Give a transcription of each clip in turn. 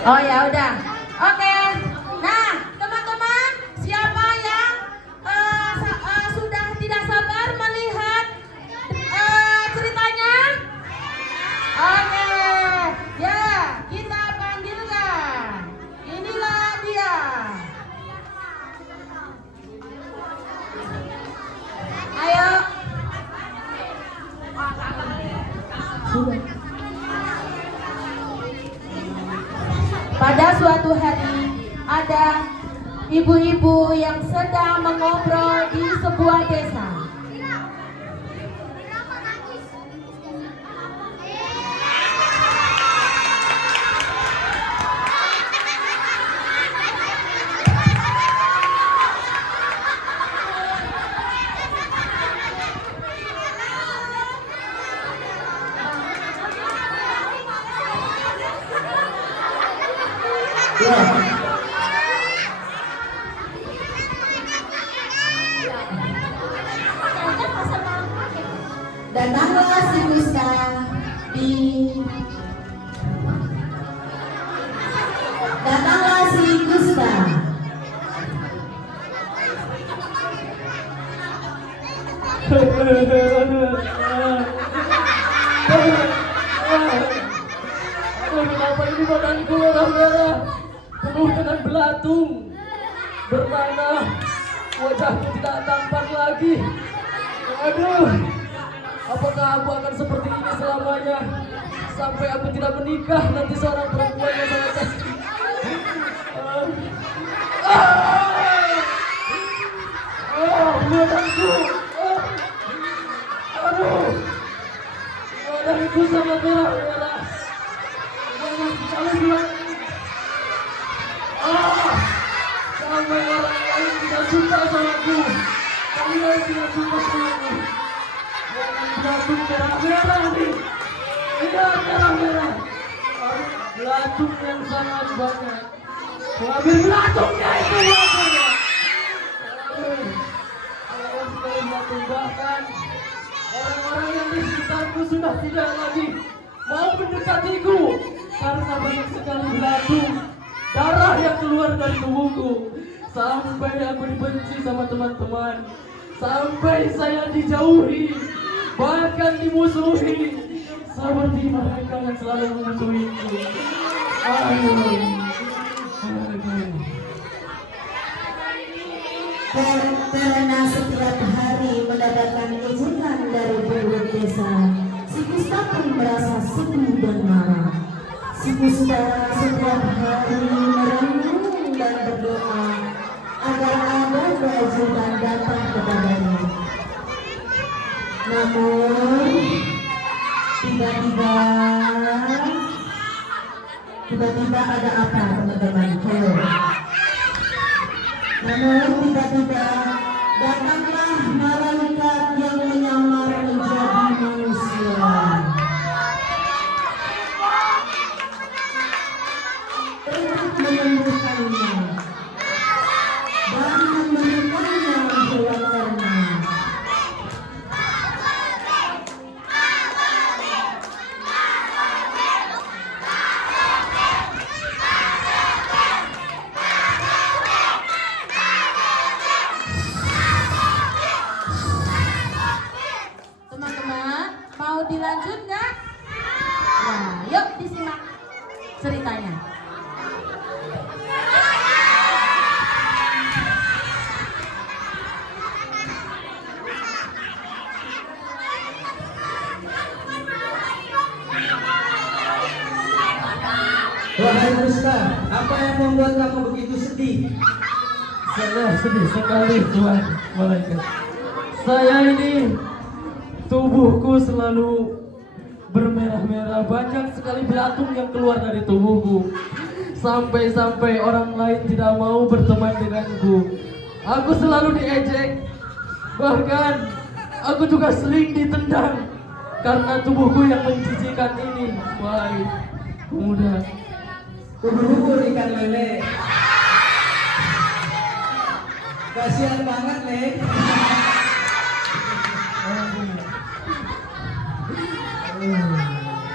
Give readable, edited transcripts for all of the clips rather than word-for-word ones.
Oh ya udah. Oke. Nah, teman-teman, siapa yang sudah tidak sabar melihat ceritanya? Oke. Ya, kita panggilkan. Inilah dia. Ayo. Pada suatu hari ada ibu-ibu yang sedang mengobrol di sebuah desa. Datanglah si Gusta Datanglah si Gusta. Kenapa ini badanku merah-merah, penuh dengan belatung, bernanah, wajahku tidak tampan lagi. Aduh, apakah aku akan seperti ini selamanya sampai aku tidak menikah nanti seorang perempuan yang sangat cantik? Badanku, aduh, badanku sangat merah-merah. Sampai orang lain tidak suka sama aku. Kalian tidak suka sama aku. Belatung merah-merah nih. Iya, merah-merah. Belatung yang sangat banyak. Ambil belatungnya itu belatunya. Saya sekali belatung, bahkan orang-orang yang di sekitarku sudah tidak lagi mau mendekatiku karena banyak sekali belatung, darah yang keluar dari tubuhku. Sampai aku dibenci sama teman-teman, sampai saya dijauhi, bahkan dimusuhi seperti mereka yang selalu memusuhiku. Karena setiap hari mendapatkan ejekan dari penduduk desa, si Gusta pun merasa sedih dan marah. Si Gusta setiap hari merenung dan berdoa agar ada keajaiban datang kepadanya. Namun tiba-tiba ada apa, teman-teman? Namun tiba-tiba datanglah malaikat yang menyamar menjadi manusia. Untuk menyembuhkannya dan memberikannya hewan ternak. Teman-teman, mau dilanjut nggak? Nah, yuk disimak ceritanya. Wahai Gusta, apa yang membuat kamu begitu sedih? Saya sedih sekali, Tuhan malaikat. Saya ini tubuhku selalu bermerah-merah, banyak sekali belatung yang keluar dari tubuhku. Sampai-sampai orang lain tidak mau berteman denganku. Aku selalu diejek, bahkan aku juga sering ditendang karena tubuhku yang menjijikan ini. Wahai pemuda, Ubur-ubur ikan lele. Kasihan banget, Lek.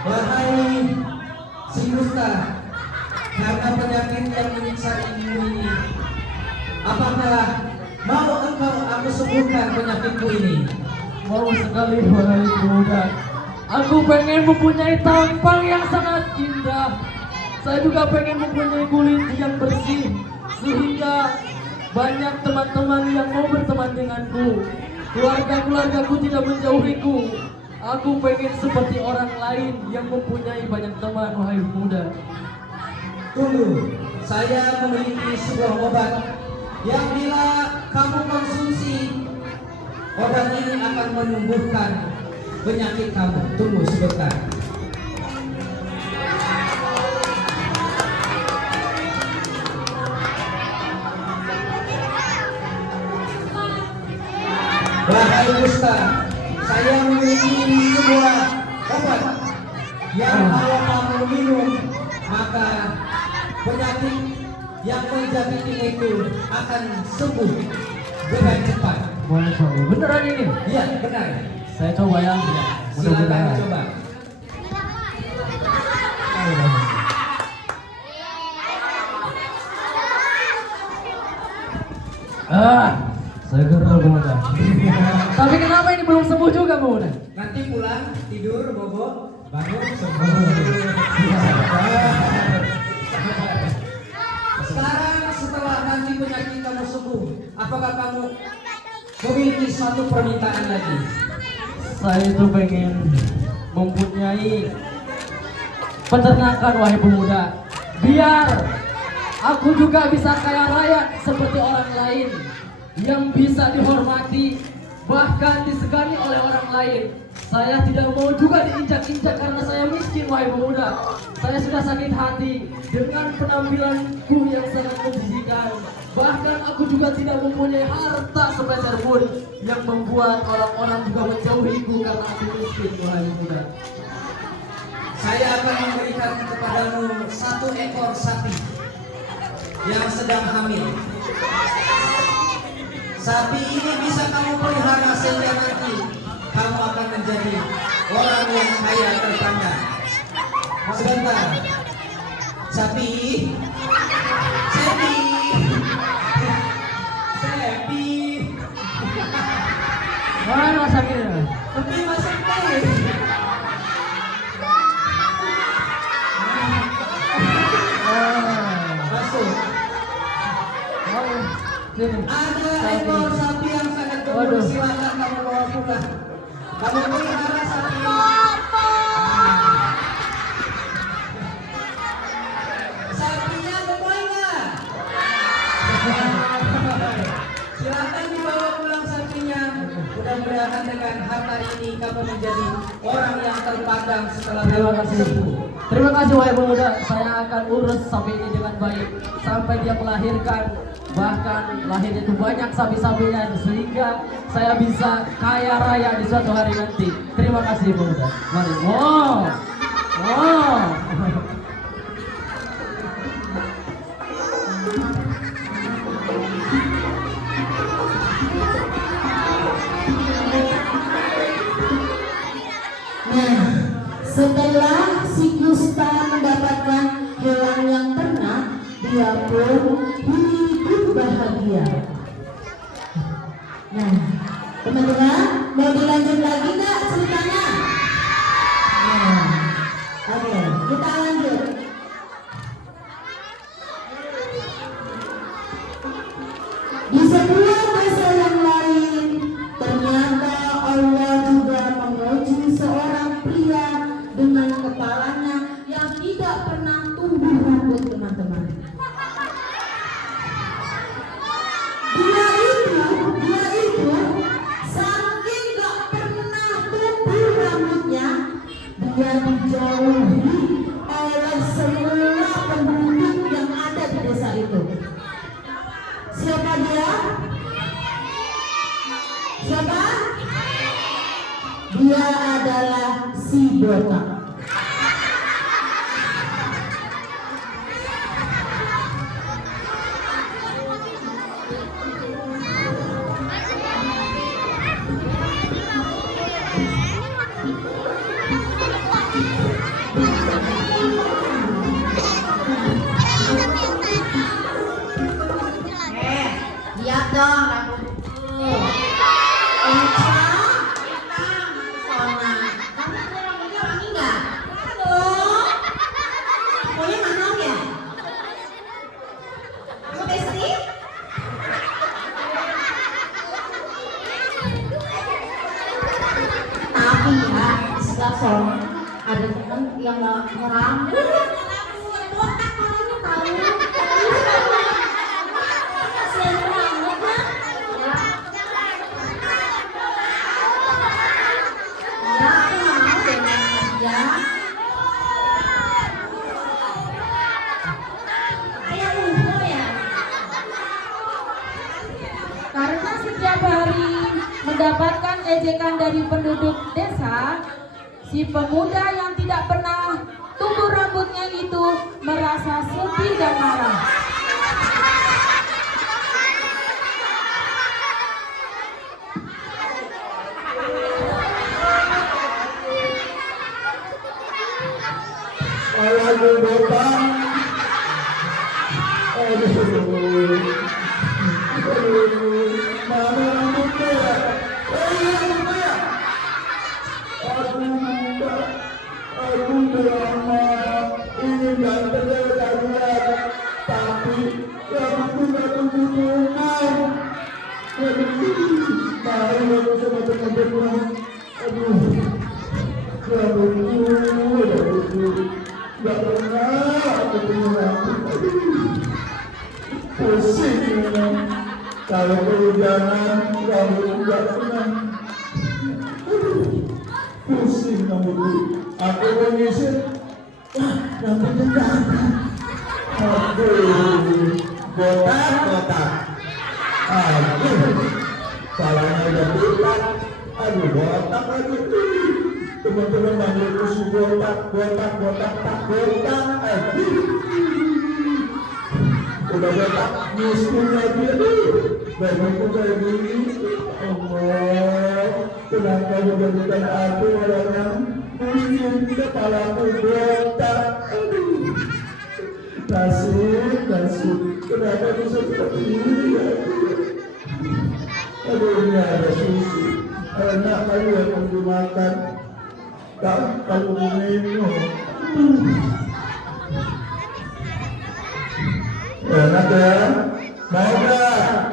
Wahai si Gusta, karena penyakit yang menyiksa ibu ini. Apakah mau engkau aku sembuhkan penyakitku ini? Mau sekali wahai pemuda. Aku pengen mempunyai tampang yang sangat indah. Saya juga pengen mempunyai kulit yang bersih, sehingga banyak teman-teman yang mau berteman denganku. Keluarga-keluargaku tidak menjauhiku. Aku pengen seperti orang lain yang mempunyai banyak teman, wahai pemuda. Tunggu, saya memiliki sebuah obat yang bila kamu konsumsi, obat ini akan menyembuhkan penyakit kamu. Tunggu sebentar. Wahai Gusta, saya memiliki sebuah obat yang kalau kamu minum, maka penyakit yang menjadi itu akan sembuh dengan cepat. Beneran ini? Iya, benar. Saya coba ya. Silakan Mudah-mudahan. coba. Seger pemuda. Tapi kenapa ini belum sembuh juga pemuda? Nanti pulang tidur bobo, bangun sembuh. Sekarang setelah nanti penyakit kamu sembuh, apakah kamu memiliki suatu permintaan lagi? Saya itu pengen mempunyai peternakan, wahai pemuda. Biar aku juga bisa kaya raya seperti orang lain, yang bisa dihormati, bahkan disegani oleh orang lain. Saya tidak mau juga diinjak-injak karena saya miskin, wahai pemuda. Saya sudah sakit hati dengan penampilanku yang sangat menjijikan. Bahkan aku juga tidak mempunyai harta sepeser pun yang membuat orang-orang juga menjauhiku karena aku miskin, wahai pemuda. Saya akan memberikan kepadamu 1 ekor sapi yang sedang hamil. Sapi ini bisa kamu pelihara sehingga nanti kamu akan menjadi orang yang kaya terpandang. Sebentar. Sapi. Sapi. Sapi. Mana sakitnya? Sapi masuk teh. Masuk. Sini. Ada ekor sapi yang sangat Waduh. gemuk, silakan kamu bawa pulang. Kamu pelihara sapi ini. Sapinya gemoy nggak? Silakan dibawa pulang sapinya. Mudah-mudahan dengan harta ini kamu menjadi orang yang terpandang setelah Terima kamu kasih. sembuh. Terima kasih, wahai pemuda. Saya akan urus sapi ini dengan baik sampai dia melahirkan. Bahkan lahirnya itu banyak sapi-sapinya sehingga saya bisa kaya raya di suatu hari nanti. Terima kasih, pemuda. Mari. Wow. Wow. Nah, setelah si Gusta mendapatkan hewan yang ternak, dia pun hidup bahagia. Nah, teman-teman, mau dilanjut lagi nggak ceritanya? Nah, oke, kita lanjut. Di sebuah desa yang lain, ternyata Allah juga menguji seorang pria dengan kepalanya yang tidak pernah tumbuh rambut, teman-teman. Dia itu saking gak pernah tumbuh rambutnya, dia dijauhi oleh semua penduduk yang ada di desa itu. Siapa dia? Siapa? Dia adalah si botak. Pokoknya mahal ya. Aku Besti. Tapi ya, setelah song ada teman yang ngerambut. Botak orangnya tahu. Kasihan banget kan? Ya. Ya, aku nggak mau deh main dia. Ayah lupa ya. Karena setiap hari mendapatkan ejekan dari penduduk desa, si pemuda yang tidak pernah tumbuh rambutnya itu merasa sedih dan marah. Aduh, Bapak. Aduh. Mana rambutnya ya? Rambutnya ya? Aduh, Mbak. Aduh, lama. Ini nggak terlihat. Tapi rambutku nggak tumbuh-tumbuh. Aduh. Mari aku sama teman-teman. Aduh. Rambutku. Nggak pernah aku punya rambut. Pusing kalau kehujanan rambut nggak pernah. Pusing rambutku. Aku menyisir, rambutnya nggak ada. Aduh, botak. Aduh, kepalanya udah bulat. Aduh, botak lagi. Teman-teman manggilku si botak. Udah botak, miskin lagi. Bajuku kayak gini. Allah, kenapa menjadikan aku orang yang miskin? Kepalaku botak. Nasib, kenapa bisa seperti ini ya? Aduh, ini ada susu. Enak kali yang mau dimakan. Kalau minum enak ya, mau gak?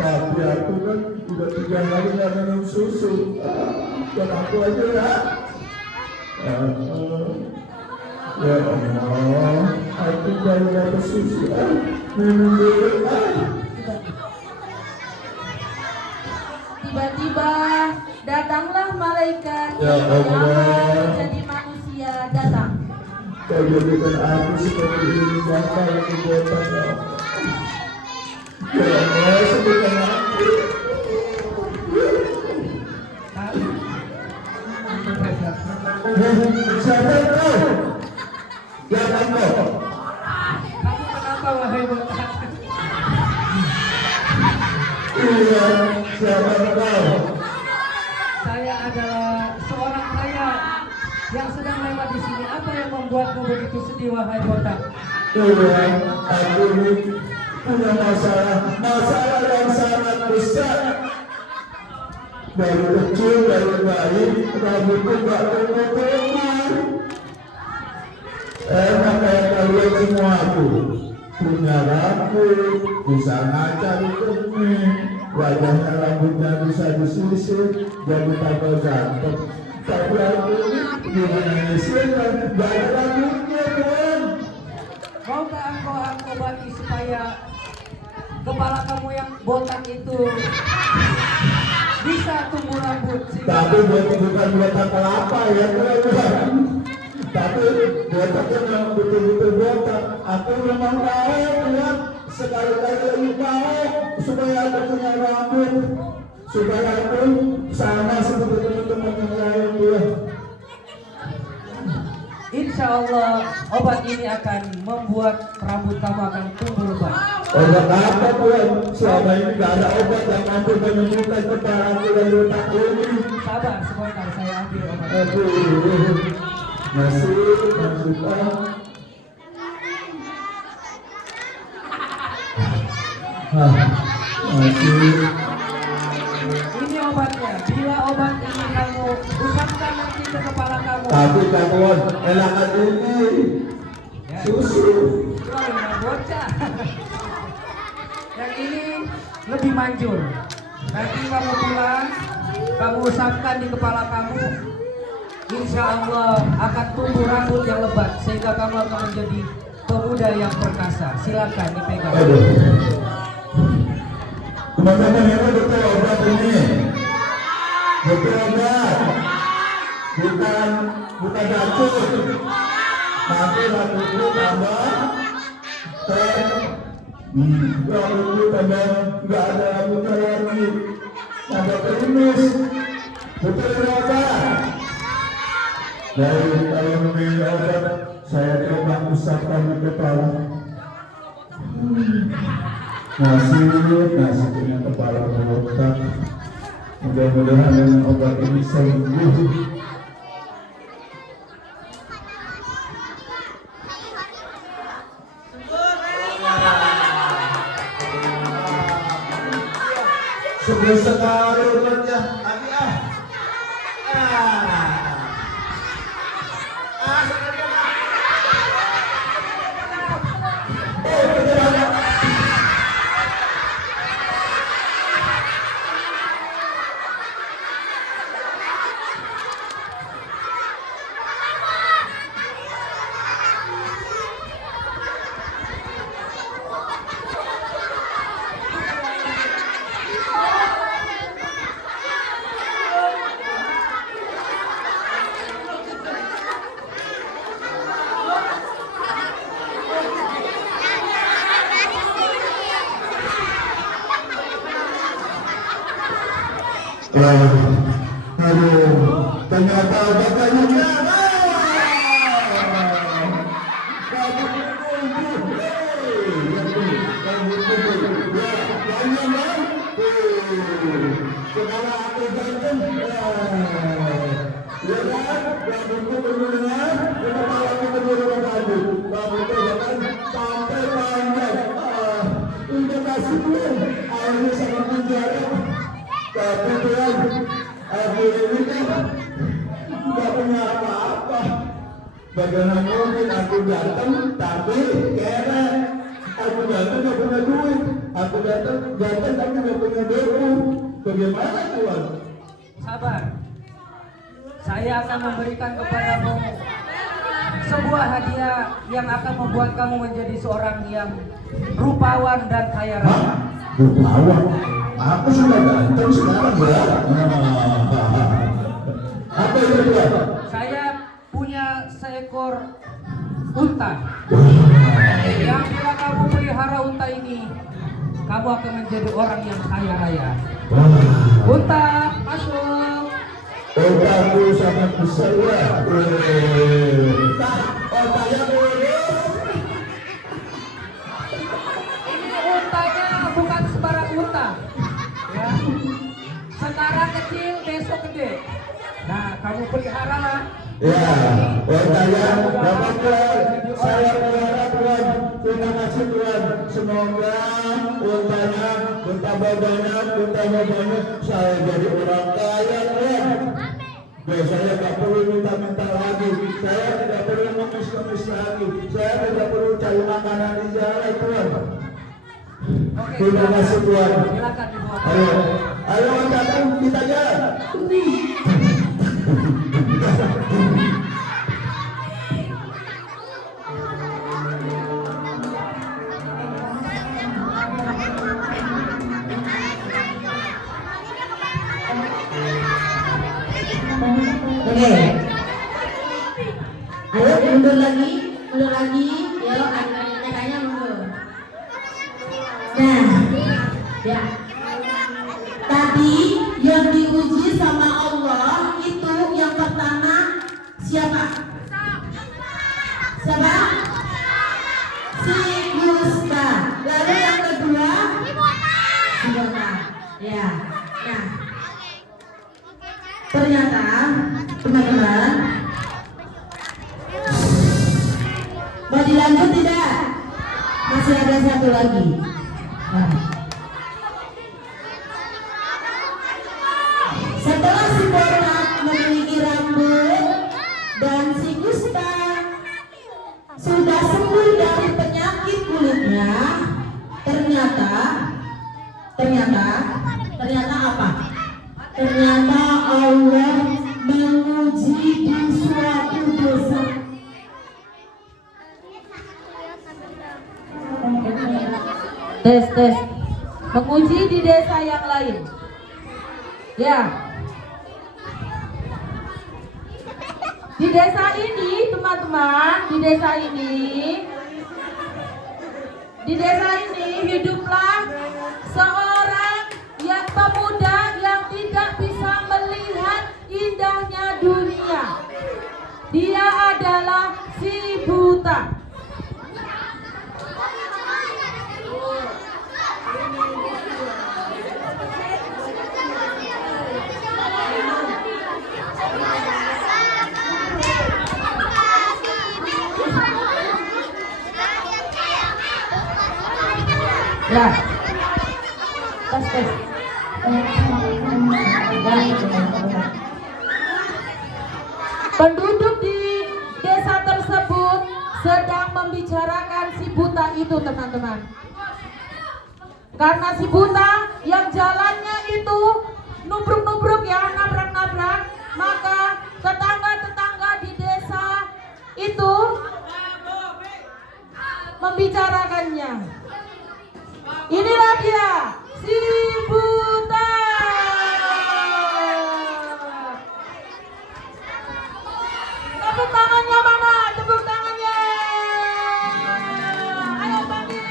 Tapi aku kan udah 3 hari gak minum susu. Buat aku aja ya. Ya Allah, aku baru dapat susu. Minum dulu. Tiba-tiba datanglah malaikat Ya yang menyamar Allah. menjadi manusia datang. Kau jadikan aku seperti ini, Bapak yang botak. Ya Allah, sembuhkan aku. Siapa kau? Siapa kau? Kamu kenapa wahai botak? Iya, siapa kau? Saya adalah seorang rakyat yang sedang lewat di sini. Apa yang membuatmu begitu sedih wahai botak? Iya, aku ini punya masalah yang sangat besar. Dari kecil, dari bayi, rambutku gak tumbuh-tumbuh. Enak kayak kalian semua aku. Punya rambut, bisa ngaca di kening, wajahnya rambutnya bisa disisir, jadi tambah ganteng. Tapi aku ini gimana nyisirkan, gak ada rambutnya kan. Maukah engkau aku obati supaya kepala kamu yang botak itu bisa tumbuh rambut? Tapi bukan botak kelapa ya teman-teman. Tapi botaknya memang betul-betul botak. Aku memang mau Tuhan, sekali-kali lagi mau supaya aku punya rambut, supaya aku sama seperti teman-teman yang lain Tuhan. Insya Allah obat ini akan membuat rambut kamu akan tumbuh lebat. Obat apa Tuhan? Selama ini gak ada obat yang mampu menyembuhkan kepalaku dan botak ini. Sabar sebentar, saya ambil obat. Aduh, masuk masih. Ini obatnya. Bila obat ini kamu usapkan nanti ke kepala kamu. Tapi kawan, enakan ini susu. Bocah. Yang ini lebih manjur. Nanti kamu pulang, kamu usapkan di kepala kamu. Insya Allah akan tumbuh rambut yang lebat sehingga kamu akan menjadi pemuda yang perkasa. Silakan dipegang. Aduh. Teman-teman ini betul obat ini. Betul obat. Bukan racun. Nanti rambutku tambah rambutku tambah nggak ada rambutnya lagi. Tambah krimis. Betul obat. Dari kalau minum obat, saya coba usapkan di kepala. Nasib punya kepala berotak. Mudah-mudahan dengan obat ini sembuh. Sembuh sekali obatnya. Abi aduh, ternyata obatnya sekarang aku ganteng. Ya kan, rambutku berminyak, kepalaku berminyak rambut. Rambutku bahkan sampai panjang. Terima kasih Tuhan, akhirnya sangat menjarah. Tapi Tuhan, aku ini kan gak punya apa-apa. Bagaimana mungkin aku datang tapi kere. Aku datang gak punya duit. Aku datang tapi gak punya debu. Bagaimana Tuhan? Sabar. Saya akan memberikan kepadamu sebuah hadiah yang akan membuat kamu menjadi seorang yang rupawan dan kaya raya. Rupawan? Aku sudah ganteng sekarang ya. Apa itu Tuhan? Saya punya seekor unta. Yang bila kamu pelihara unta ini, kamu akan menjadi orang yang kaya raya. Unta, masuk. Untaku sangat besar ya. Untanya boleh. Ini untanya bukan sembarang unta. Ya. Sekarang kecil, besok gede. Nah, kamu pelihara lah. Ya, untanya dapat Tuhan. Saya pelihara Tuhan. Terima kasih Tuhan. Semoga untanya bertambah banyak. Saya jadi orang kaya Tuhan. Saya tidak perlu minta-minta lagi. Saya tidak perlu mengemis-kemis lagi. Saya tidak perlu cari makanan di jalan Tuhan. Terima kasih Tuhan. Silakan dibawa. Ayo datang kita jalan. Oke. Ayo mundur lagi. Ya, kayaknya mundur. Nah, ya. Tadi yang diuji sama Allah itu yang pertama siapa? Siapa? Si Gusta. Lalu yang kedua? Si Bona. Ya. Nah, ternyata teman-teman mau dilanjut tidak? Masih ada satu lagi. Nah. Setelah si botak memiliki rambut dan si Gusta sudah sembuh dari penyakit kulitnya, ternyata apa? Ternyata Allah menguji di suatu desa. Tes. Menguji di desa yang lain. Ya. Di desa ini, teman-teman, di desa ini hiduplah seorang pemuda yang tidak bisa melihat indahnya dunia. Dia adalah si buta. Ya. Tes. Penduduk di desa tersebut sedang membicarakan si buta itu, teman-teman. Karena si buta yang jalannya itu nubruk-nubruk ya, nabrak-nabrak, maka tetangga-tetangga di desa itu membicarakannya. Inilah dia, si buta. Tepuk tangannya mana? Tepuk tangannya. Ayo panggil.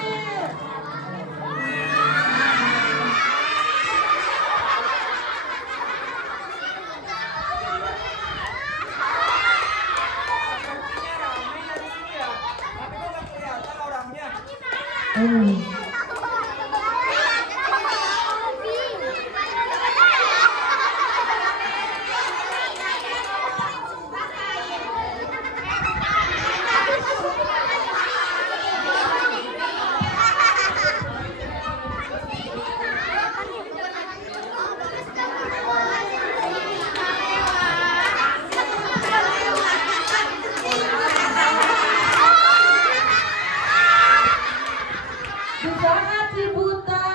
Di saat si buta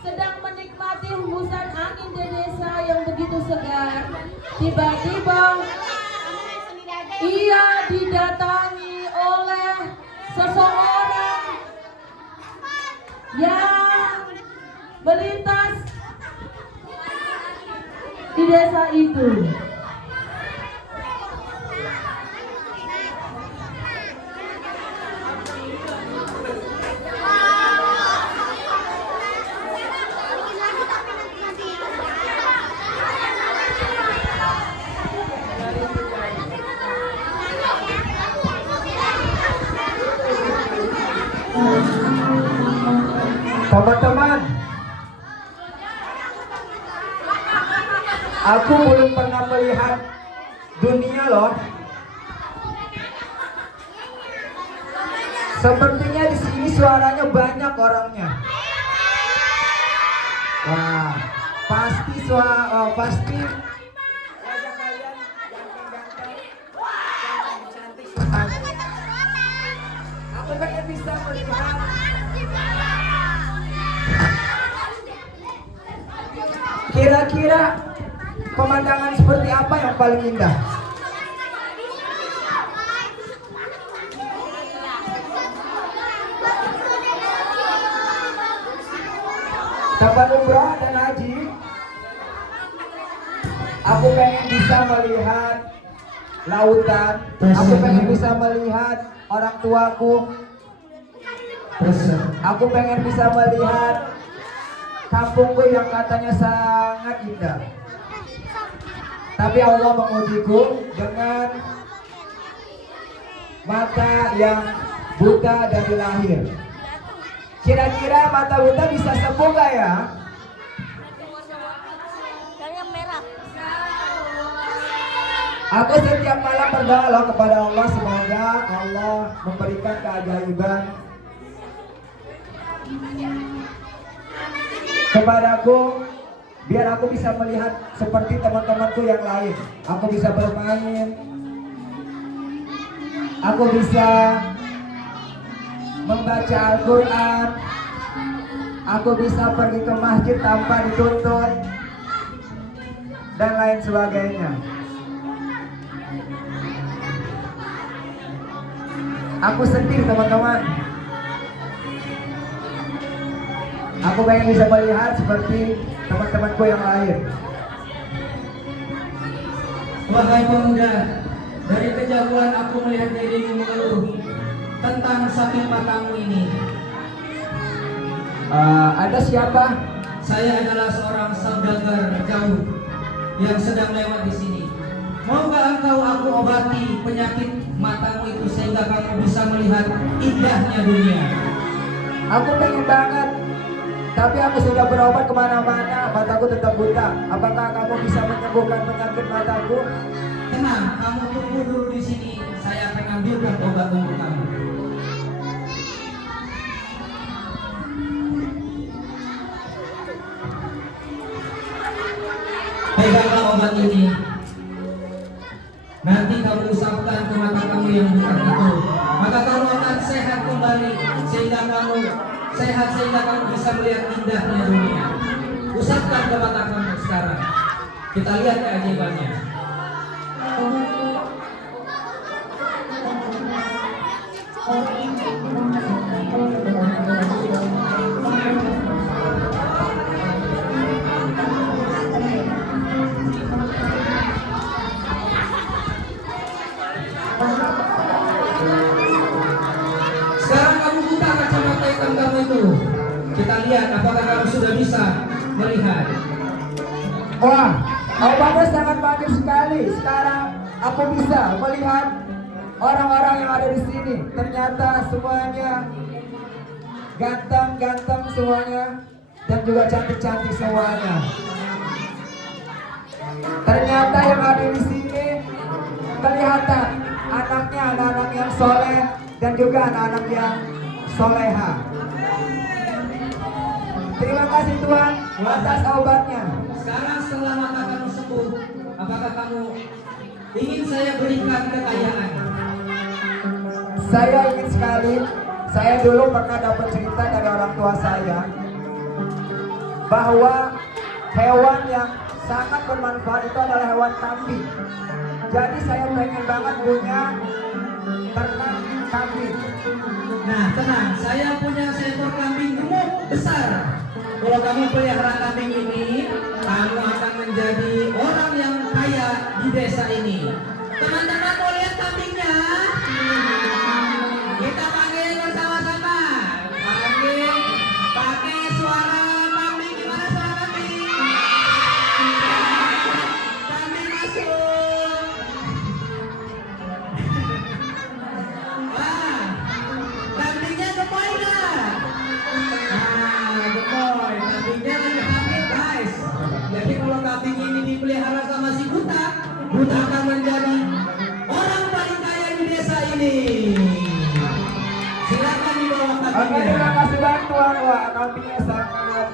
sedang menikmati hembusan angin di desa yang begitu segar, tiba-tiba ia didatangi oleh seseorang yang melintas di desa itu. Teman-teman, aku belum pernah melihat dunia loh. Sepertinya di sini suaranya banyak orangnya. Wah, pasti pasti wajah kalian ganteng-ganteng, cantik sekali. Aku pengen bisa melihat kira-kira pemandangan seperti apa yang paling indah. Kapan umrah dan haji, aku pengen bisa melihat lautan, aku pengen bisa melihat orang tuaku, aku pengen bisa melihat kampungku yang katanya sangat indah. Tapi Allah mengujiku dengan mata yang buta dari lahir. Kira-kira mata buta bisa sembuh gak ya? Aku setiap malam berdoa loh kepada Allah, semoga Allah memberikan keajaiban kepadaku, biar aku bisa melihat seperti teman-temanku yang lain. Aku bisa bermain, aku bisa membaca Al-Quran, aku bisa pergi ke masjid tanpa dituntut, dan lain sebagainya. Aku sedih teman-teman. Aku pengen bisa melihat seperti teman-temanku yang lain. Wahai pemuda, dari kejauhan aku melihat dirimu mengeluh tentang sakit matamu ini. Ada siapa? Saya adalah seorang saudagar jauh yang sedang lewat di sini. Maukah engkau aku obati penyakit matamu itu sehingga kamu bisa melihat indahnya dunia? Aku pengen banget, tapi aku sudah berobat kemana-mana, mataku tetap buta. Apakah kamu bisa menyembuhkan penyakit mataku? Tenang, kamu tunggu dulu di sini. Saya akan ambilkan obat untuk kamu. Peganglah obat ini. Nanti kamu usapkan ke mata kamu yang buta itu. Maka kamu akan sehat kembali sehingga kamu bisa melihat indahnya dunia. Usapkan ke mata kamu sekarang. Kita lihat keajaibannya. Sekarang kamu buka kacamata hitam kamu itu. Kita lihat apakah kamu sudah bisa melihat. Wah, obatnya sangat bagus sekali. Sekarang aku bisa melihat orang-orang yang ada di sini. Ternyata semuanya ganteng-ganteng semuanya, dan juga cantik-cantik semuanya. Ternyata yang ada di sini kelihatan anaknya anak-anak yang soleh dan juga anak-anak yang soleha. Terima kasih Tuhan atas obatnya. Sekarang setelah mata kamu sembuh, apakah kamu ingin saya berikan kekayaan? Saya ingin sekali. Saya dulu pernah dapat cerita dari orang tua saya bahwa hewan yang sangat bermanfaat itu adalah hewan kambing. Jadi saya pengen banget punya ternak kambing. Nah, tenang, saya punya seekor kambing gemuk besar. Kalau kamu pelihara kambing ini, kamu akan menjadi orang yang kaya di desa ini. Teman-teman mau lihat kambingnya? Kita panggil bersama-sama. Panggil pakai suara kambing. Gimana suara kambing? Kambing masuk. Wah, kambingnya gemoy nggak? Nah, gemoy. Kambingnya lagi hamil guys. Jadi kalau kambing ini dipelihara sama si buta, buta akan menjadi orang paling kaya di desa ini. Silakan dibawa Oke, kambingnya. terima kasih banyak Tuhan. Wah, kambingnya sangat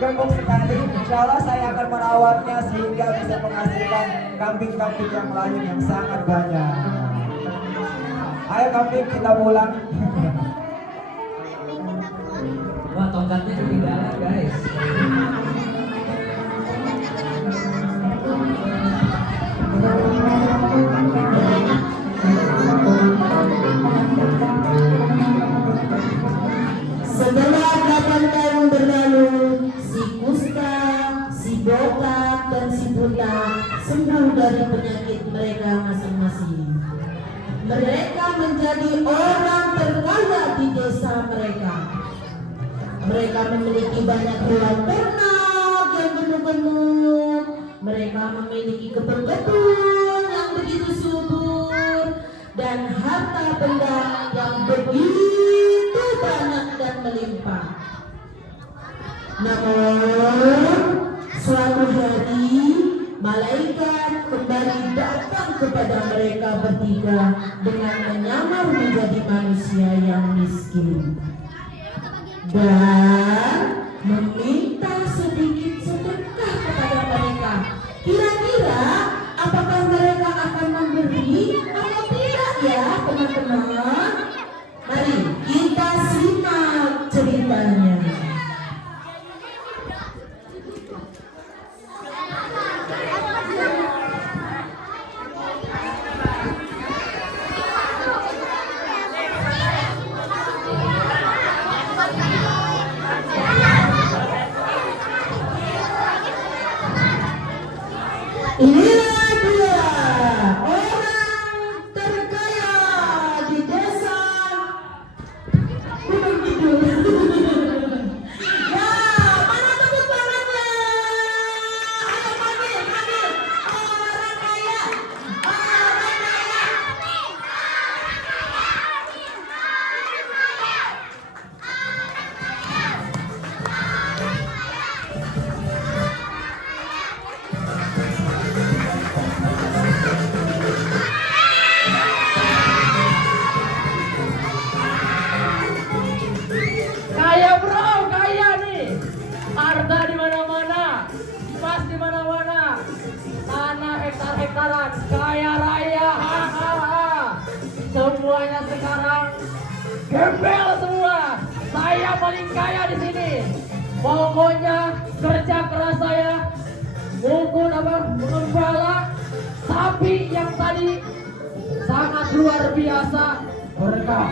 gemuk sekali. Insya Allah saya akan merawatnya sehingga bisa menghasilkan kambing-kambing yang lain yang sangat banyak. Ayo kambing, kita pulang. Wah, tongkatnya ketinggalan guys. Setelah 8 tahun berlalu, si kusta, si botak, dan si buta sembuh dari penyakit mereka masing-masing. Mereka menjadi orang terkaya di desa mereka. Mereka memiliki banyak hewan ternak yang gemuk-gemuk. Mereka memiliki kebun yang begitu subur dan harta benda yang begitu banyak dan melimpah. Namun suatu hari malaikat kembali datang kepada mereka bertiga dengan menyamar menjadi manusia yang miskin dan meminta sedikit sedekah kepada mereka. Kira-kira apakah mereka akan memberi atau tidak ya? teman-teman? Mari kita simak ceritanya. Inilah dia orang terkaya di desa Gunung Kidul. Ya, mana tepuk tangannya? Ayo panggil, panggil orang kaya, orang kaya. Kaya bro, kaya nih. Harta di mana-mana, emas di mana-mana, tanah hektar-hektaran, kaya raya, hahaha. Semuanya sekarang gembel semua. Saya paling kaya di sini. Pokoknya kerja keras saya, mengembala sapi yang tadi sangat luar biasa berkah.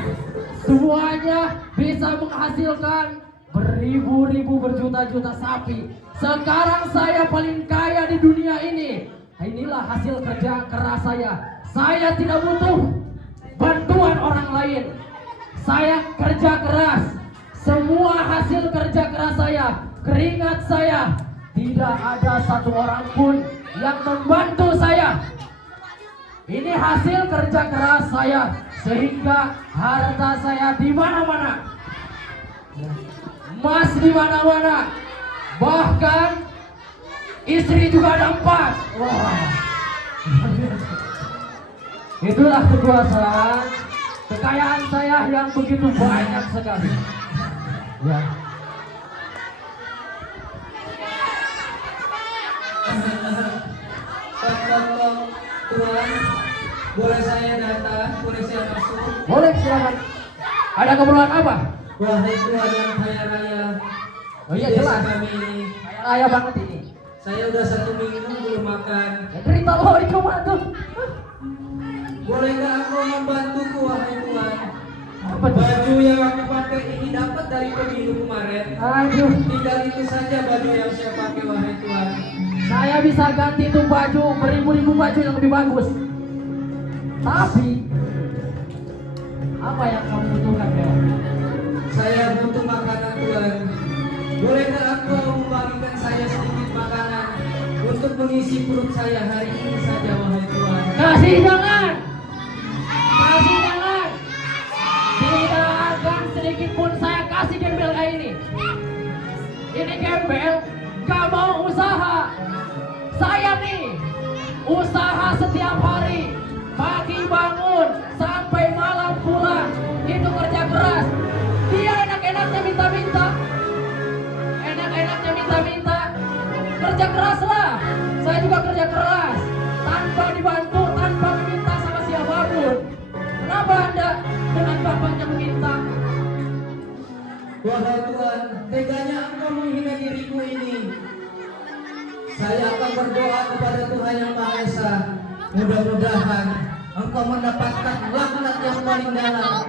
Semuanya bisa menghasilkan beribu-ribu berjuta-juta sapi. Sekarang saya paling kaya di dunia ini. Inilah hasil kerja keras saya. Saya tidak butuh bantuan orang lain. Saya kerja keras. Semua hasil kerja keras saya, keringat saya. Tidak ada satu orang pun yang membantu saya. Ini hasil kerja keras saya, sehingga harta saya di mana-mana, emas di mana-mana, bahkan istri juga ada 4. Wah, itulah kekuasaan, kekayaan saya yang begitu banyak sekali. Ya. Tuhan, boleh saya datang? Boleh saya masuk? Boleh, silakan. Ada keperluan apa? Wahai Tuhan yang kaya raya, Oh iya, desa jelas. kami ini, Kaya raya banget ini. saya udah 1 minggu belum makan. Ya, cerita lo di kemana? Bolehkah Engkau membantuku, wahai Tuhan? Apa tuh? Baju yang aku pakai ini dapat dari pemilu kemarin. Aduh, Tinggal itu saja baju yang saya pakai, wahai Tuhan. saya bisa ganti tuh baju beribu-ribu baju yang lebih bagus. Tapi apa yang kamu butuhkan, ya? Saya butuh makanan, Tuhan. Bolehkah Engkau membagikan saya sedikit makanan untuk mengisi perut saya hari ini saja, wahai Tuhan? Kasih jangan. Kasih jangan. Tidak akan sedikit pun saya kasih gembel kayak ini. Ini gembel gak mau usaha. Saya nih usaha setiap hari, pagi bangun sampai malam pulang, itu kerja keras. Dia enak-enaknya minta-minta, enak-enaknya minta-minta, kerja keras lah. Saya juga kerja keras, tanpa dibantu, tanpa meminta sama siapapun. Kenapa Anda dengan gampangnya meminta? Wahai Tuhan, teganya Engkau menghina diriku ini. Saya akan berdoa kepada Tuhan Yang Maha Esa. Mudah-mudahan Engkau mendapatkan laknat yang paling dalam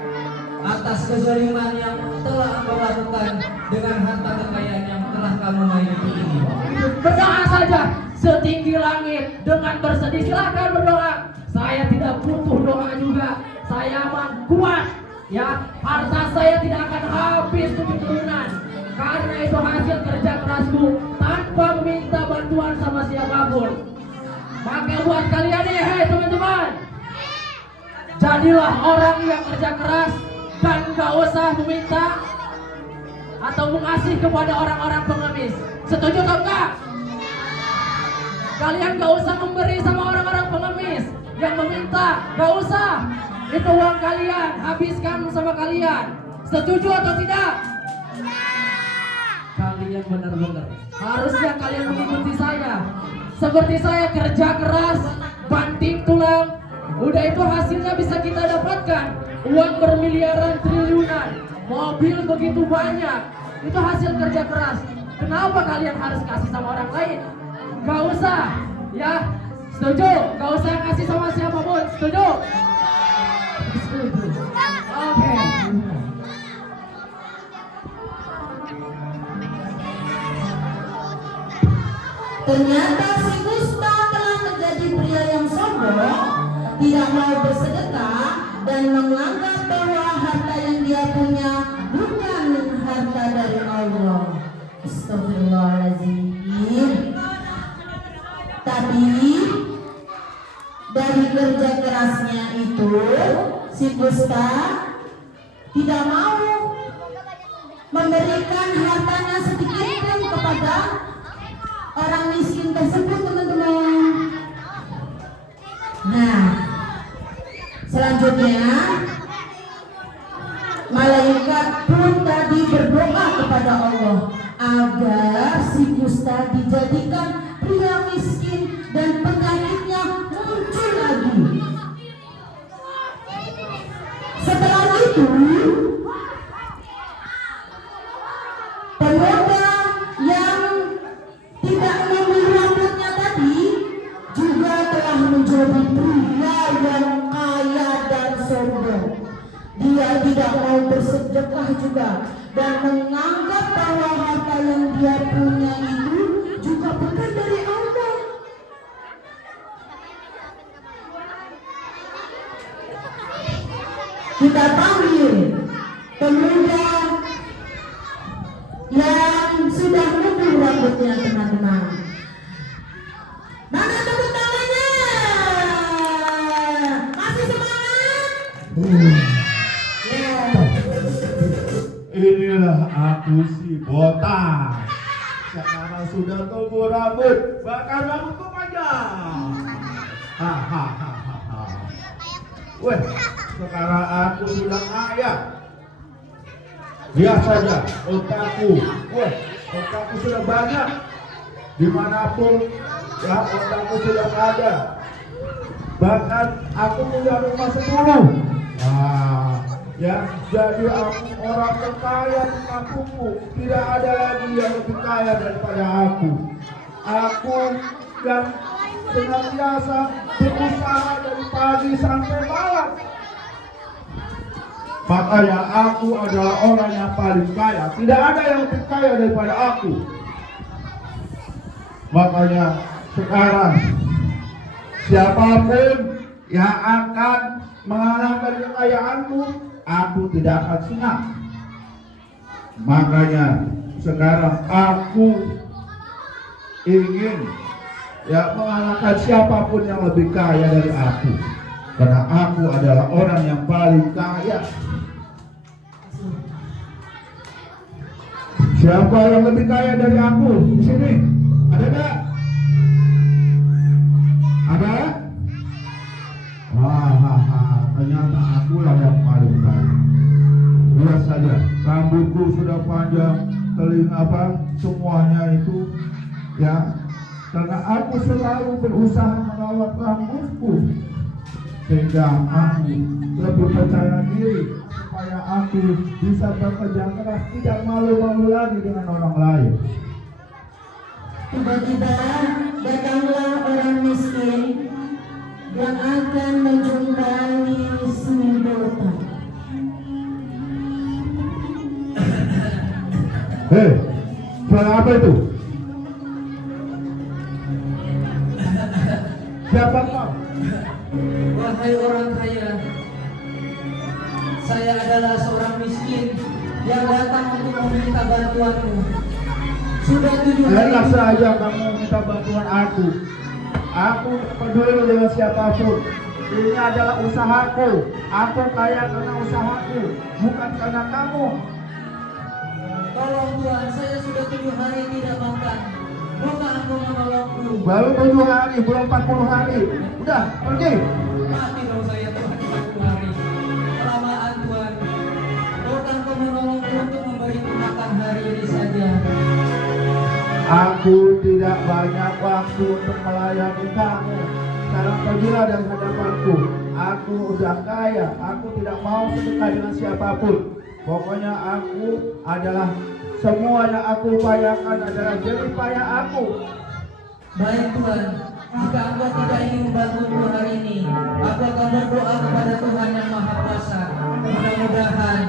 atas kezaliman yang telah Engkau lakukan dengan harta kekayaan yang telah kamu miliki ini. Berdoa saja setinggi langit dengan bersedih, silakan berdoa. Saya tidak butuh doa juga. Saya mah kuat. Ya, harta saya tidak akan habis untuk keturunan. Karena itu hasil kerja kerasku tanpa meminta bantuan sama siapapun. Maka buat kalian nih, hei teman-teman, jadilah orang yang kerja keras dan gak usah meminta atau mengasih kepada orang-orang pengemis. Setuju atau enggak? Kalian gak usah memberi sama orang-orang pengemis yang meminta, gak usah. Itu uang kalian, habiskan sama kalian. Setuju atau tidak? Kalian benar-benar harusnya kalian mengikuti saya. Seperti saya kerja keras, banting tulang, Udah itu hasilnya bisa kita dapatkan uang bermiliaran triliunan, mobil begitu banyak. Itu hasil kerja keras. Kenapa kalian harus kasih sama orang lain? Gak usah, ya. Setuju? Gak usah kasih sama siapapun. Setuju? Oke. Ternyata si Gusta telah menjadi pria yang sombong, tidak mau bersedekah, dan menganggap bahwa harta yang dia punya bukan harta dari Allah. Astagfirullahaladzim. Tapi dari kerja kerasnya itu, si Gusta tidak mau memberikan hartanya sedikit pun kepada orang miskin tersebut, teman-teman. Nah, selanjutnya malaikat pun tadi berdoa kepada Allah agar si Gusta dijadikan pria miskin dan penyakitnya muncul lagi. Setelah itu, pemuda yang tidak memilih rambutnya tadi juga telah menjadi pria yang kaya dan sombong. Dia tidak mau bersedekah juga dan menganggap bahwa harta yang dia punya itu juga bukan dari Allah. Kita panggil pemuda yang sudah menumbuh rambutnya, teman-teman. Mana tepuk tangannya? Masih semangat? Ya. Inilah aku si botak. Sekarang sudah tumbuh rambut, bahkan rambutku panjang. Hahaha. Weh, sekarang aku sudah kaya. Lihat saja otakku. Wah, otakku sudah banyak. Dimanapun ya otakku sudah ada. Bahkan aku punya rumah 10. Nah, ya, jadi aku orang terkaya di kampungku. Tidak ada lagi yang lebih kaya daripada aku. Aku yang senantiasa berusaha dari pagi sampai malam. Makanya aku adalah orang yang paling kaya. Tidak ada yang lebih kaya daripada aku. Makanya sekarang siapapun yang akan mengalahkan kekayaanku, aku tidak akan senang. Makanya sekarang aku ingin mengalahkan siapapun yang lebih kaya dari aku. Karena aku adalah orang yang paling kaya. Siapa yang lebih kaya dari aku? Di sini ada nggak? Ada? Ternyata akulah yang paling kaya. Lihat saja, rambutku sudah panjang, telinga semuanya itu ya. Karena aku selalu berusaha merawat rambutku, sehingga aku lebih percaya diri supaya aku bisa bekerja keras, tidak malu-malu lagi dengan orang lain. Tiba-tiba datanglah orang miskin yang akan menjumpai si botak. Hei, suara apa itu? Siapa kau? Wahai orang kaya, saya adalah seorang miskin yang datang untuk meminta bantuanmu. Sudah 7 hari. Enak saja kamu minta bantuan aku. Aku peduli dengan siapapun. Ini adalah usahaku. Aku kaya karena usahaku, bukan karena kamu. Tolong Tuhan, saya sudah 7 hari tidak makan. Maukah Engkau menolongku? Baru 7 hari, belum 40 hari. Udah, pergi. Mati dong saya Tuhan 40 hari. Kelamaan Tuhan. Maukah Engkau menolongku untuk memberiku makan hari ini saja? Aku tidak banyak waktu untuk melayani kamu. Sekarang pergilah dari hadapanku. Aku udah kaya, aku tidak mau sedekah dengan siapapun. Pokoknya aku adalah semua yang aku upayakan adalah jerih payah aku. Baik Tuhan, jika Engkau tidak ingin membantuku hari ini, aku akan berdoa kepada Tuhan yang Maha Kuasa. Mudah-mudahan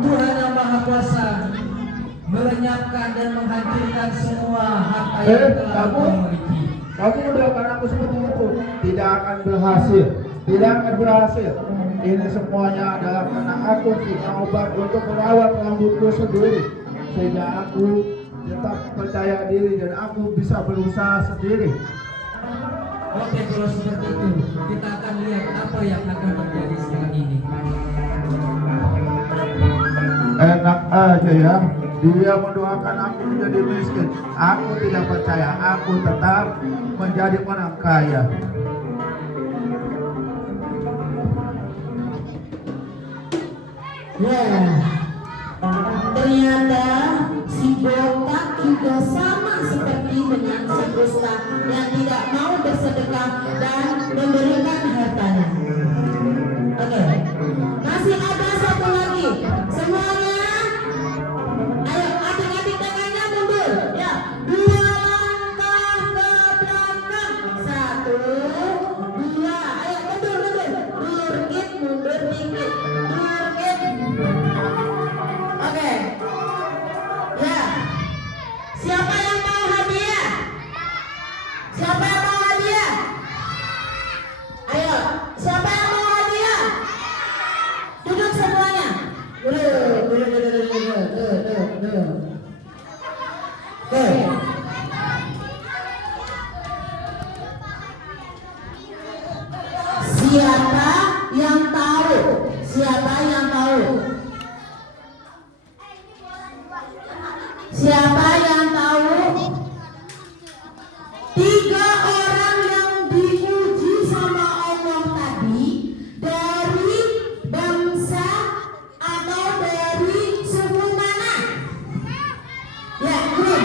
Tuhan yang Maha Kuasa melenyapkan dan menghancurkan semua harta yang telah Engkau miliki. Kamu mendoakan aku seperti itu, tidak akan berhasil. Tidak akan berhasil. Ini semuanya adalah karena aku punya obat untuk merawat rambutku sendiri, sehingga aku tetap percaya diri dan aku bisa berusaha sendiri. Oke, kalau seperti itu, kita akan lihat apa yang akan terjadi setelah ini. Enak aja ya, dia mendoakan aku menjadi miskin. Aku tidak percaya, aku tetap menjadi orang kaya. Ya, ternyata si botak juga sama seperti dengan si Gusta yang tidak mau bersedekah dan memberikan hartanya. Oke, masih ada satu lagi. Semuanya, ayo adik-adik tangannya mundur. Ya, 2 langkah ke belakang. 1, 2, ayo mundur. Mundur dikit, mundur dikit. Oke. Ya. Siapa yang mau hadiah? Siapa yang mau hadiah? Ayo, siapa yang mau hadiah? Duduk semuanya. Duduk. Oke. Siapa yang tahu? Siapa yang tahu? Siapa yang tahu? 3 orang yang diuji sama Allah tadi dari bangsa atau dari suku mana? Ya, Bun.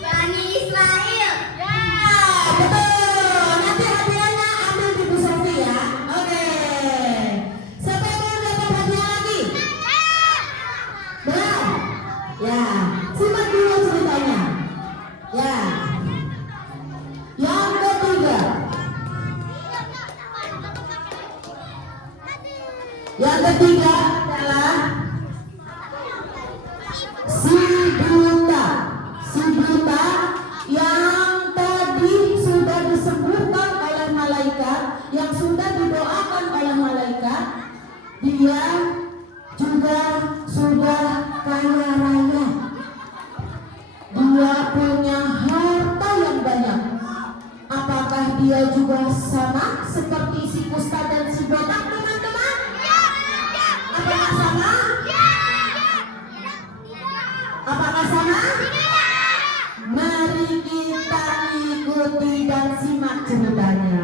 Bani Israel. Ah, betul. Nanti hadiahnya ambil di Bu Sofi ya. Oke. Siapa yang mau dapat hadiah lagi? Belum? Ya, simak dulu ceritanya. Ya. Yang ketiga. Yang ketiga adalah si buta. Si buta yang tadi sudah disembuhkan oleh malaikat, yang sudah didoakan oleh malaikat, dia juga sudah kaya raya. Dia punya harta yang banyak. Apakah dia juga sama seperti si Kusta dan si botak, teman-teman? Apakah sama? Apakah sama? Mari kita ikuti dan simak ceritanya.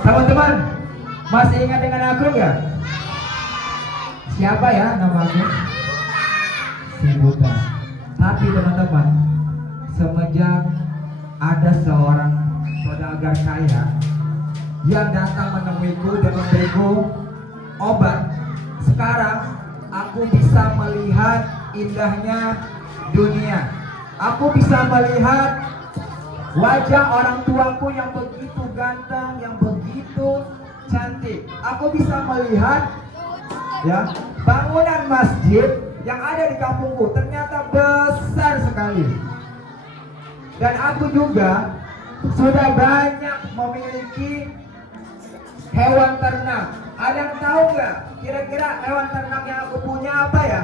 Teman-teman, masih ingat dengan aku nggak? Siapa ya nama aku? Si buta. Tapi teman-teman, semenjak ada seorang saudagar kaya yang datang menemuiku dan memberiku obat, sekarang aku bisa melihat indahnya dunia. Aku bisa melihat wajah orang tuaku yang begitu ganteng, yang begitu cantik. Aku bisa melihat ya bangunan masjid yang ada di kampungku ternyata besar sekali. Dan aku juga sudah banyak memiliki hewan ternak. Ada yang tahu nggak kira-kira hewan ternak yang aku punya apa ya?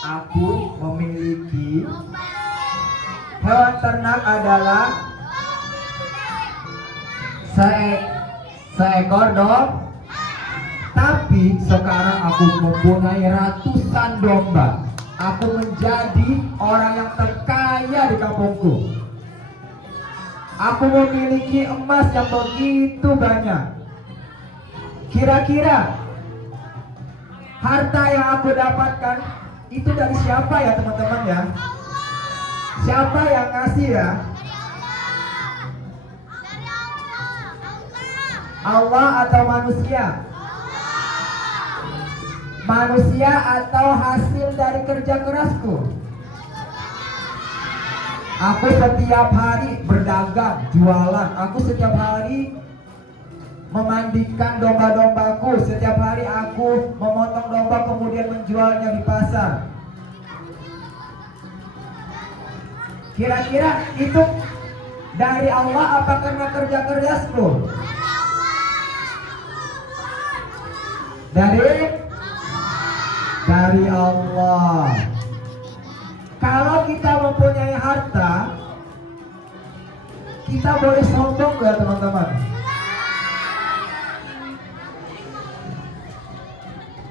Aku memiliki hewan ternak adalah seekor dong. Tapi sekarang aku mempunyai ratusan domba. aku menjadi orang yang terkaya di kampungku. Aku memiliki emas yang begitu banyak. Kira-kira harta yang aku dapatkan itu dari siapa ya teman-teman ya? Siapa yang ngasih ya? Allah atau manusia? Manusia atau hasil dari kerja kerasku? Aku setiap hari berdagang, jualan. Aku setiap hari memandikan domba-dombaku. Setiap hari aku memotong domba kemudian menjualnya di pasar. Kira-kira itu dari Allah apa karena kerja kerasku? Dari Allah. Kalau kita mempunyai harta, kita boleh sombong gak teman-teman?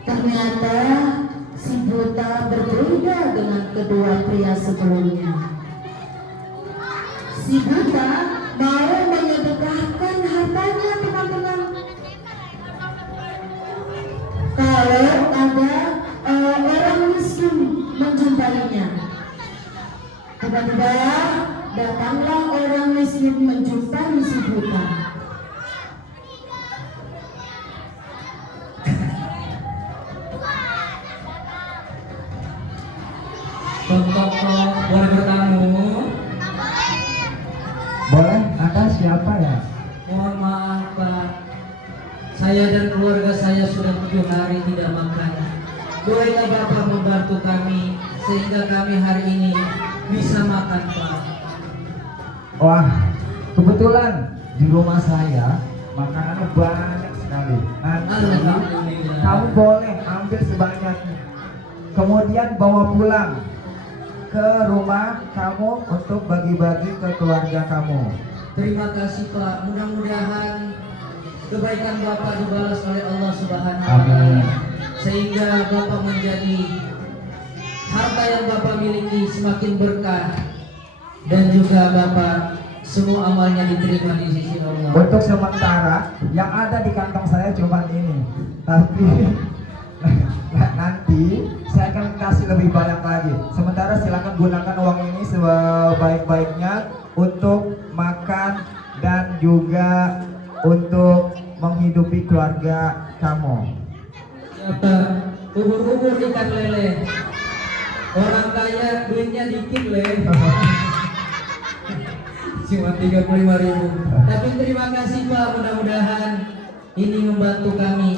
Ternyata si buta berbeda dengan kedua pria sebelumnya. Si buta mau menyedekahkan hartanya teman-teman. Kalau ada orang miskin menjumpainya, tiba-tiba datanglah orang miskin menjumpai si buta. Tok, boleh bertamu? Boleh, Anda siapa ya? Mohon maaf Pak, saya dan keluarga saya sudah 7 hari tidak makan. Bolehkah Bapak membantu kami sehingga kami hari ini bisa makan Pak? Wah, kebetulan di rumah saya makanannya banyak sekali. Nanti Alhamdulillah. kamu boleh ambil sebanyaknya, kemudian bawa pulang ke rumah kamu untuk bagi-bagi ke keluarga kamu. Terima kasih Pak, mudah-mudahan kebaikan Bapak dibalas oleh Allah Subhanahu wa Amin. Ta'ala, sehingga Bapak menjadi harta yang Bapak miliki semakin berkah dan juga Bapak semua amalnya diterima di sisi Allah. Untuk sementara yang ada di kantong saya cuma ini, tapi nanti saya akan kasih lebih banyak lagi. Sementara silakan gunakan uang ini sebaik-baiknya untuk makan dan juga untuk menghidupi keluarga kamu. Siapa? Ubur-ubur ikan lele. Orang kaya duitnya dikit le. Cuma 35.000. Tapi terima kasih Pak, mudah-mudahan ini membantu kami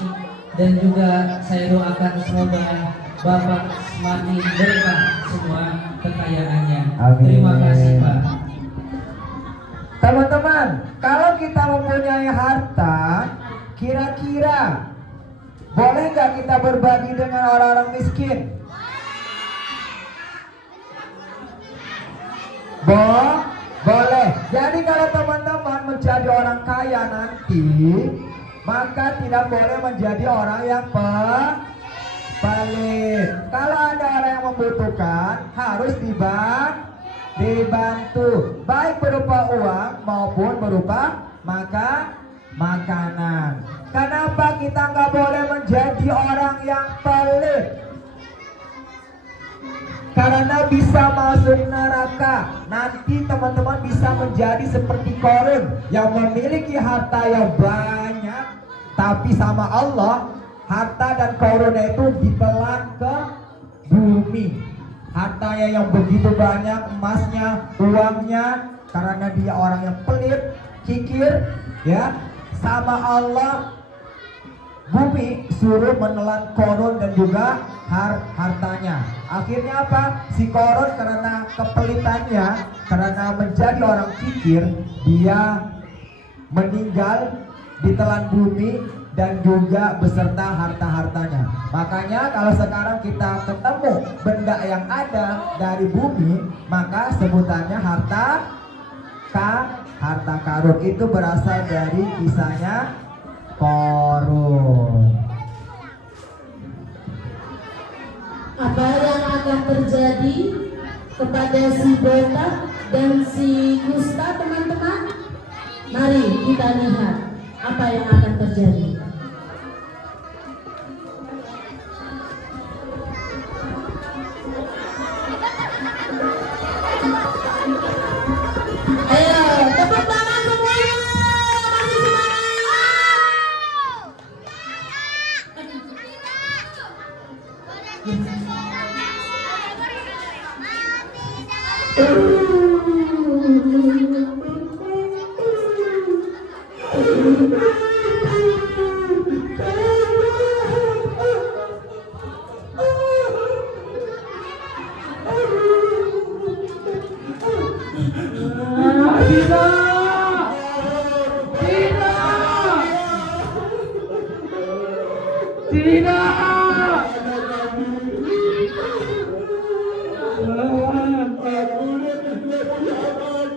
dan juga saya doakan semoga Bapak semakin berkah semua kekayaannya. Amin. Terima kasih Pak. Teman-teman, kalau kita mempunyai harta, kira-kira boleh nggak kita berbagi dengan orang-orang miskin? Boleh. Jadi kalau teman-teman menjadi orang kaya nanti, maka tidak boleh menjadi orang yang pelit. Kalau ada orang yang membutuhkan, harus dibantu, baik berupa uang maupun berupa makanan. Kenapa kita nggak boleh menjadi orang yang pelit? Karena bisa masuk neraka. Nanti teman-teman bisa menjadi seperti Korun yang memiliki harta yang banyak, tapi sama Allah harta dan Korunnya itu ditelan ke bumi. Hartanya yang begitu banyak, emasnya, uangnya, karena dia orang yang pelit, kikir, ya, sama Allah bumi suruh menelan Korun dan juga hartanya. Akhirnya apa? Si Korun karena kepelitannya, karena menjadi orang kikir, dia meninggal ditelan bumi dan juga beserta harta-hartanya. Makanya kalau sekarang kita ketemu benda yang ada dari bumi, maka sebutannya harta karun. Itu berasal dari kisahnya Korun. Apa yang akan terjadi kepada si Botak dan si Gusta, teman-teman? Mari kita lihat apa yang akan terjadi. Ayo, tepuk tangan semuanya. Masih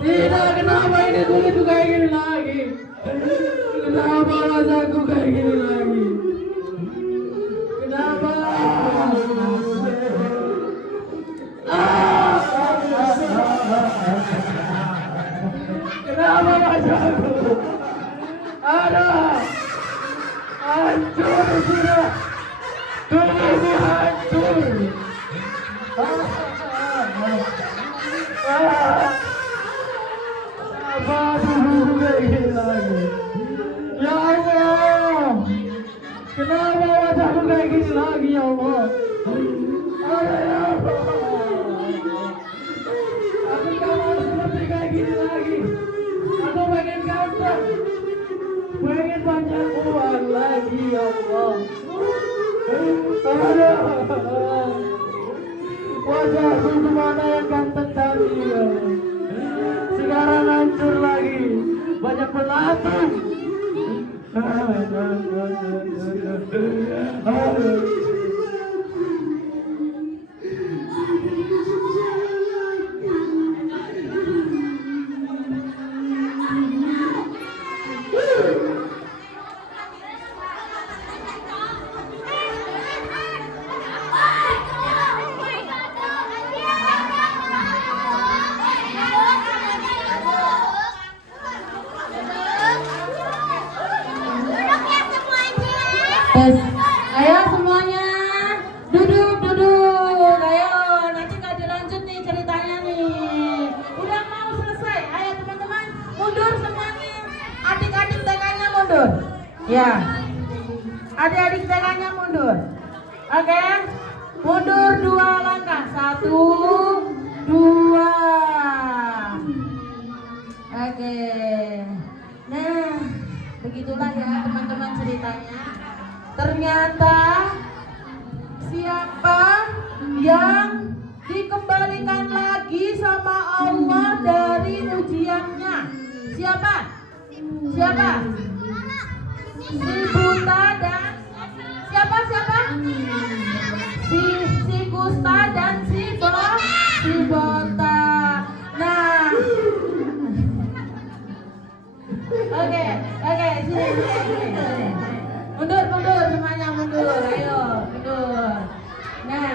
Tidak, kenapa ini kulitku kayak gini lagi? Kenapa wajahku kayak gini lagi? Kenapa? Kenapa wajahku? Aduh, hancur sudah. Tubuhku hancur. Kenapa tubuhku kayak gini lagi? Ya Allah, kenapa wajahku kayak gini lagi ya Allah? Aduh ya Allah, aku gak mau seperti kayak gini lagi. Aku pengen ganteng, pengen banyak uang lagi ya Allah. Aduh, wajahku kemana yang ganteng tadi ya? Sekarang hancur lagi, banyak belatung. Yes. Ayo semuanya duduk. Ayo, nanti nggak dilanjut nih ceritanya nih. Udah mau selesai. Ayo teman-teman mundur semuanya. Adik-adik TK-nya mundur. Ya. Adik-adik TK-nya mundur. Oke. Mundur 2 langkah. 1, 2. Oke. Nah, begitulah ya teman-teman ceritanya. Ternyata siapa yang dikembalikan lagi sama Allah dari ujiannya? Siapa? Si Buta dan siapa? Si Gusta dan si Bota. Nah, oke, sini. Mundur semuanya, mundur. Ayo, mundur. Nah,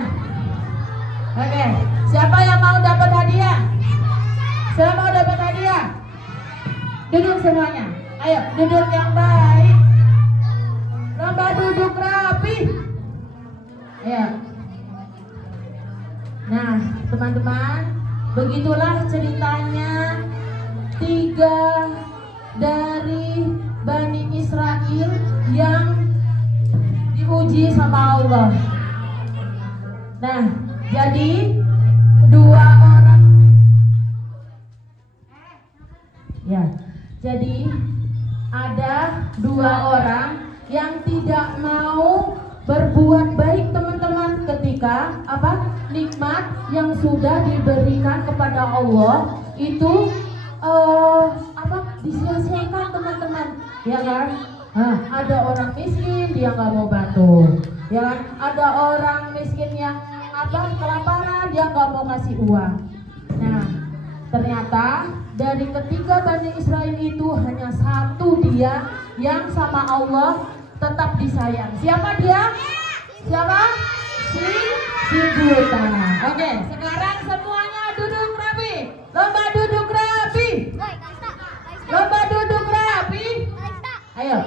oke. Siapa yang mau dapat hadiah? Duduk semuanya. Ayo, duduk yang baik. Lomba duduk rapi. Ayo. Nah, teman-teman, begitulah ceritanya 3 dari Bani Israel yang diuji sama Allah. Nah, jadi 2 orang. Ya, jadi ada 2 orang yang tidak mau berbuat baik teman-teman ketika nikmat yang sudah diberikan kepada Allah itu disia-siakan teman-teman, ya kan? Ada orang miskin dia nggak mau bantu, ya kan? Ada orang miskin yang kelaparan dia nggak mau ngasih uang. Nah, ternyata dari ketiga Bani Israel itu hanya 1 dia yang sama Allah tetap disayang. Siapa dia? Si si buta. Oke, sekarang semuanya duduk rapi. Lomba duduk rapi. Lomba duduk rapi. Ayo.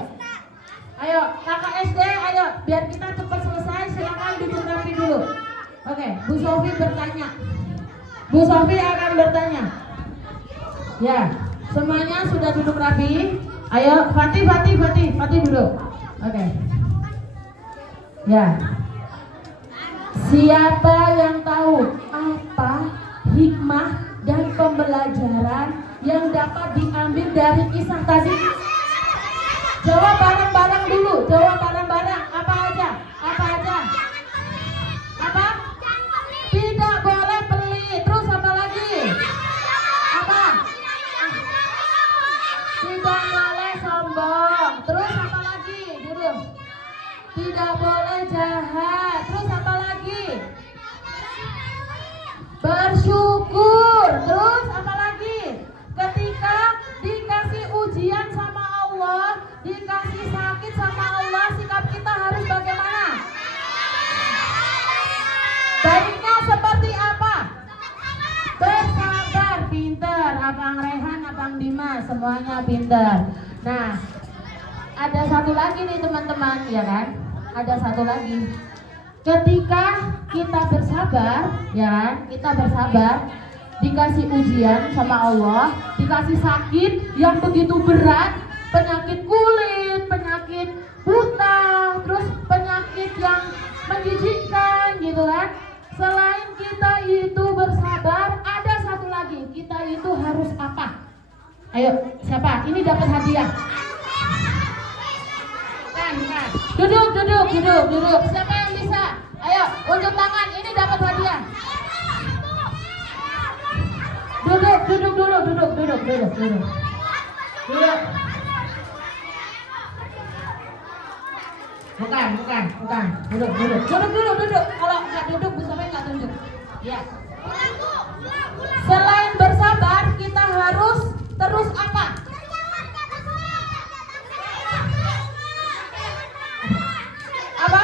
Ayo, kakak SD, ayo. Biar kita cepat selesai, silakan duduk rapi dulu. Oke, Bu Sofi bertanya. Bu Sofi akan bertanya. Ya, semuanya sudah duduk rapi. Ayo, Fatih duduk. Oke. Ya. Siapa yang tahu apa hikmah dan pembelajaran yang dapat diambil dari kisah tadi? Jawab bareng-bareng dulu. Jawab bareng-bareng. Apa aja? Apa aja? Apa? Tidak boleh pelit. Terus apa lagi? Apa? Tidak boleh sombong. Terus apa lagi? Duduk. Tidak boleh jahat. Terus apa lagi? Bersyukur. Terus apa lagi? Ketika dikasih ujian sama Allah, dikasih sakit sama Allah, sikap kita harus bagaimana? Baiknya seperti apa? Bersabar, pinter. Abang Rehan, Abang Dimas, semuanya pinter. Nah, ada satu lagi nih teman-teman, ya kan? Ada satu lagi. Ketika kita bersabar, ya kan? Kita bersabar, dikasih ujian sama Allah, dikasih sakit yang begitu berat, penyakit kulit, penyakit buta, terus penyakit yang menjijikkan gitu kan. Selain kita itu bersabar, ada satu lagi, kita itu harus apa? Ayo, siapa? Ini dapat hadiah. Kan. Duduk. Siapa yang bisa? Ayo, unjuk tangan. Ini dapat hadiah. Duduk dulu. Duduk. Bukan. Duduk. Kalau nggak duduk, Bu Sofi nggak tunjuk. Ya. Selain bersabar, kita harus terus apa? Apa?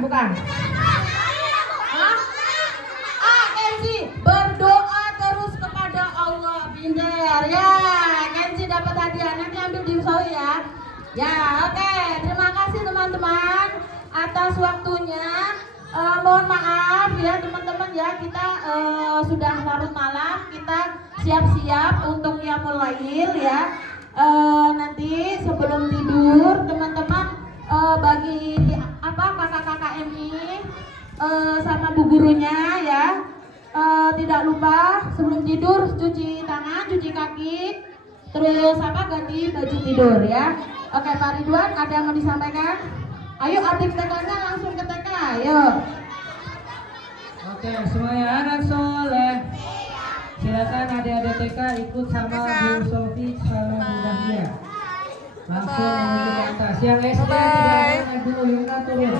Bukan. Hah? Kenzi, berdoa terus kepada Allah. Pinter ya. Kenzi dapat hadiah. Nanti ambil di Sofi ya. Ya, oke. Terima kasih teman-teman atas waktunya. Mohon maaf ya teman-teman ya, kita sudah larut malam, kita siap-siap untuk qiyamul lail ya. Nanti sebelum tidur teman-teman bagi kakak-kakak MI sama bu gurunya ya, tidak lupa sebelum tidur cuci tangan, cuci kaki, terus ganti baju tidur ya. Oke, Pak Ridwan, ada yang mau disampaikan? Ayo adik TK-nya langsung ke TK, ayo. Oke, semuanya anak soleh. Silakan adik-adik TK ikut sama Bu Sofi sama Bu Dahlia. Langsung menuju ke atas. Yang SD tidak naik dulu, Yuna turun.